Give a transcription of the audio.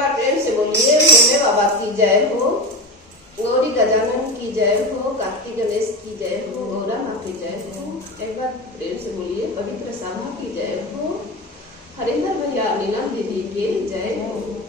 बार प्रेम से बोलिए भोले बाबा की जय हो, गौरी गजानन की जय हो, कार्तिक गणेश की जय हो, गौरा माँ की जय हो। एक बार प्रेम से बोलिए पवित्र सामा की जय हो, हरिंदर भैया नीलम दीदी की जय हो।